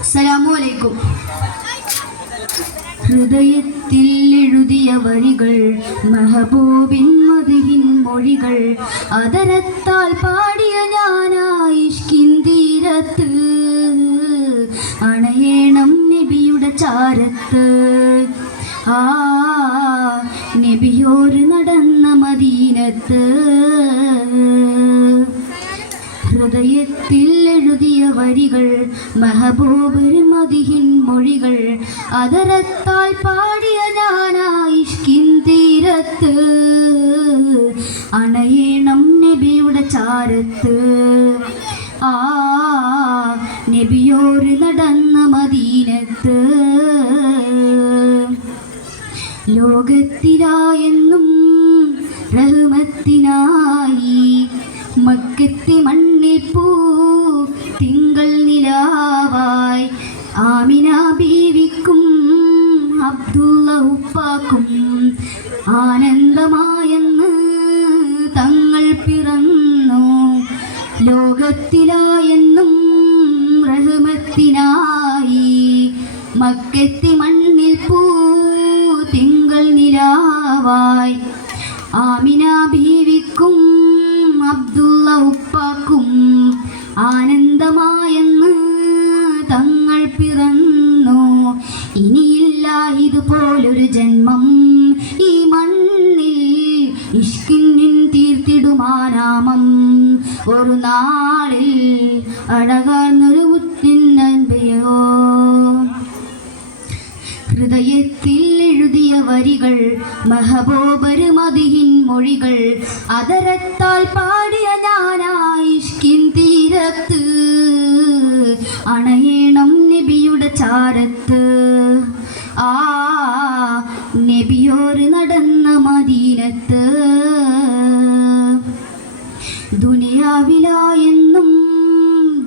അസ്സലാമു അലൈക്കും. ഹൃദയത്തിൽ എഴുതിയ വരികൾ, മെഹബൂബിൻ മദിഹിൻ മൊഴികൾ, അതരത്താൽ പാടിയ ഞാനായിഷ്കിൻ തീരത്ത്, അണയേണം നബിയുടെ ചാരത്ത്. ആ നബിയോര് നടന്ന മദീനത്ത്. ഹൃദയത്തിൽ എഴുതിയ വരികൾ, മെഹബൂബ് മദിഹിൻ മൊഴികൾ, അതരത്താൽ പാടിയ ഞാനായിഷ്കിൻ തീരത്ത്, അണയേണം നബിയുടെ ചാരത്ത്. ആ നബിയോര് നടന്ന മദീനത്ത്. ലോകത്തിലായെന്നും റഹ്മത്തിനായി മക്കത്തെ മണ്ണിൽ പൂ തിങ്കൾ നിലാവായി, ആമിന ബീവിക്കും അബ്ദുള്ള ഉപ്പാക്കും ആനന്ദമായെന്ന് തങ്ങൾ പിറന്നു. ലോകത്തിലായെന്നും റഹ്മത്തിനായി മക്കത്തെ മണ്ണിൽ പൂ തിങ്കൾ നിലാവായി, ആമിന ബീവിക്കും അബ്ദുള്ള ഉപ്പാക്കും ആനന്ദമായെന്ന് തങ്ങൾ പിറന്നു. ഇനിയില്ല ഇതുപോലൊരു ജന്മം ഈ മണ്ണിൽ, ഇഷ്കിന്നിൻ തീർത്തിടുമാനാമം. ഒരു നാളിൽ അഴകാർന്നൊരു മുത്തിന്നോ. ഹൃദയത്തിൽ എഴുതിയ വരികൾ, മെഹബൂബ് മദിഹിൻ മൊഴികൾ, അതരത്താൽ പാടിയ ഞാനായിഷ്കിൻ തീരത്ത്, അണയേണം നബിയുടെ ചാരത്ത്. ആ നബിയോര് നടന്ന മദീനത്ത്. ദുനിയാവിലായെന്നും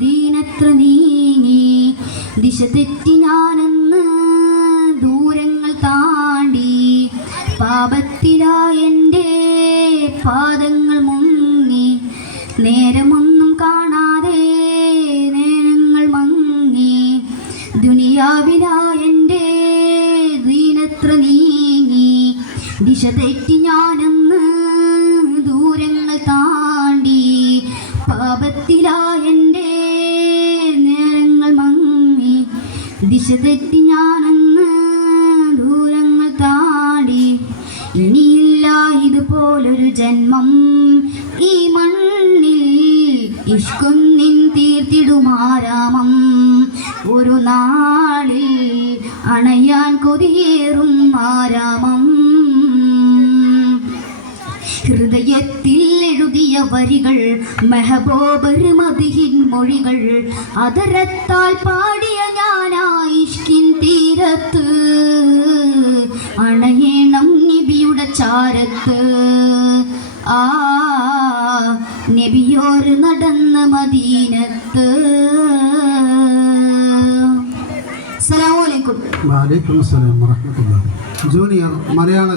ദീനത്ര നീങ്ങി, ദിശ തെറ്റി ഞാനെന്ന് ദൂരങ്ങൾ താണ്ടി, പാപത്തിലായെൻ്റെ പാദങ്ങൾ മുങ്ങി, നേരമൊന്നും കാണാതെ നേരങ്ങൾ മങ്ങി. ദുനിയാവിലായെൻ്റെ ദീനത്ര നീങ്ങി, ദിശ തെറ്റി ഞാനെന്ന് ദൂരങ്ങൾ താണ്ടി, പാപത്തിലായെൻ്റെ നേരങ്ങൾ മങ്ങി, ദിശ തെറ്റി ഞാനെന്ന് ദൂരങ്ങൾ താണ്ടി. ഇനിയില്ല ഇതുപോലൊരു ജന്മം ഈ മണ്ണിൽ, ഇഷ്കുന്നിൻ തീർത്തിടുമാരാമം. ഒരു നാളിൽ അണയാൻ കൊതിയേറും ആരാമം. ഹൃദയത്തിൽ എഴുതിയ വരികൾ, മെഹബൂബ് മദിഹിൻ മൊഴികൾ, അതരത്താൽ പാടിയ ഞാനായിഷ്കിൻ തീരത്ത്, അണയേണം നബിയുടെ ചാരത്ത്. ആ നബിയോര് നടന്ന മദീനത്ത്. അസ്സലാമു അലൈക്കും. വഅലൈക്കും അസ്സലാം വറഹ്മത്തുള്ളാഹി. ജൂനിയർ മലയാള